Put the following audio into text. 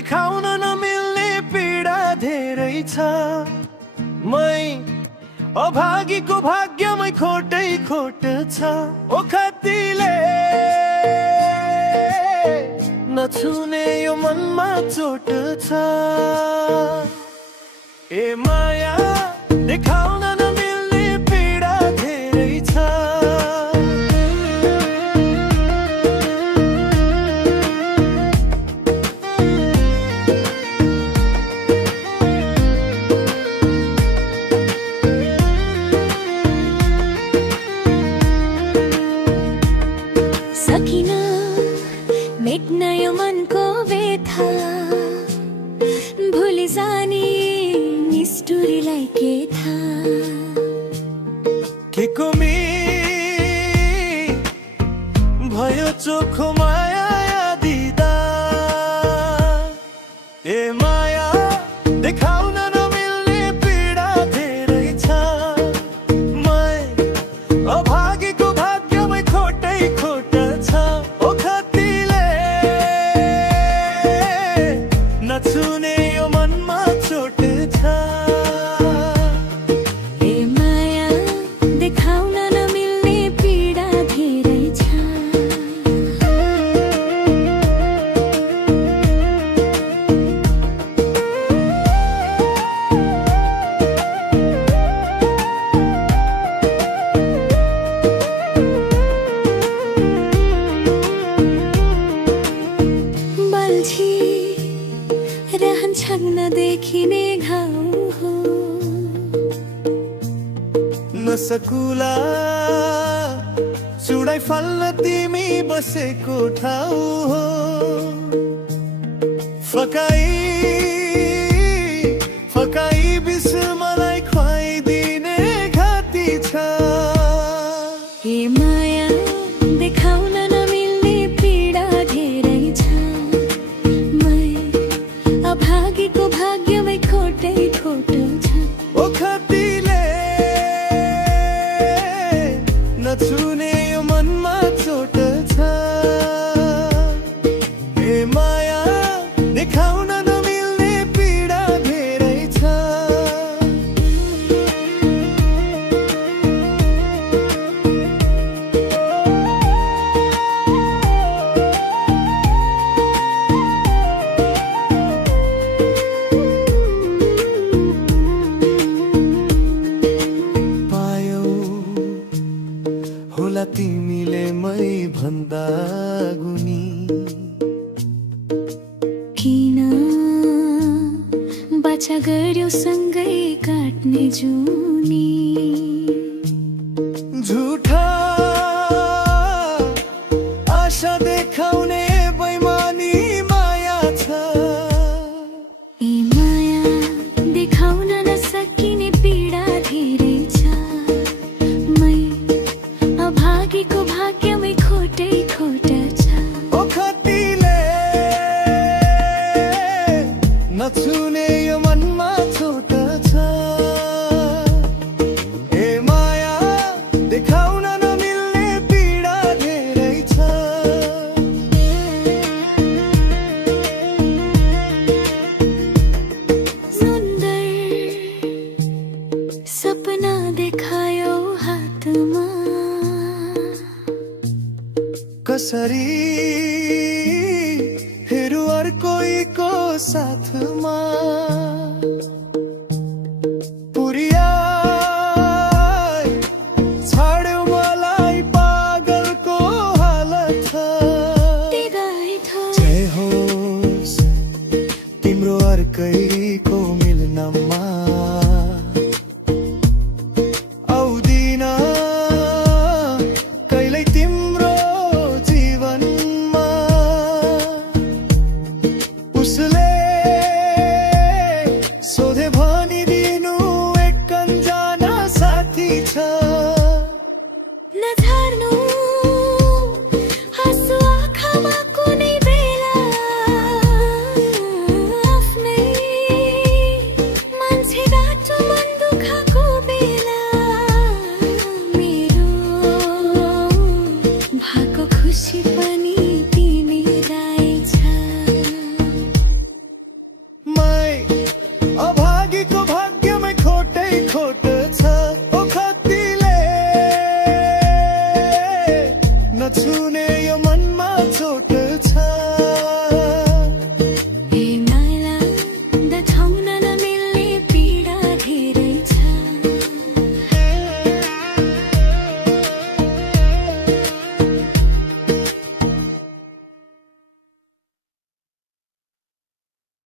देखाउन नमिल्ने पीडा धेरै छ। मै अभागीको भाग्यमै खोटै खोट छ। ओखतीले नछुने यो मनमा चोट छ। ए माया देखाउन नमिल्ने पीडा धेरै छ। सकिन मेट्न यो मनको व्यथा, भुलि जाने निष्ठुरीलाई के थाहा। के कमी भयो चोखो माया दिदा। ए माया देखाउन नमिल्ने पीडा धेरै छ। मै अभागीको भाग्यमै खोटै खोट छ। ओखतीले नछुने यो मनमा चोट छ। ए माया देखाउन नमिल्ने पीडा धेरै छ। बल्छी रहन्छन् नदेखिने घाउ हो। नसकुला चुडाइ फल्न तिमी बसेको ठाउँ हो। फकाई बिस मलाई खुवाइदिने घाती छ। ए माया देखाउन नमिल्ने पीडा धेरै छ। मै अभागीको भाग्यमै खोटै खोट छ। ओखतीले नछुने यो मनमा चोट छ। ए माया देखाउन नमिल्ने पीडा धेरै छ। पायौ होला तिमीले मै भन्दा गुनी। किन बाछा गर्यो सँगै काट्ने जुनी। झुठा आशा देखाउने बैमानी माया छ। ए माया देखाउन नसकिने पीडा धेरै छ। मै अभागीको भाग्यमै खोटै खोट छ। ओखतीले नछुने यो मनमा चोट छ। ए माया देखाउन नमिल्ने पीडा धेरै छ। सुन्दर सपना देखायो हातमा। कसरी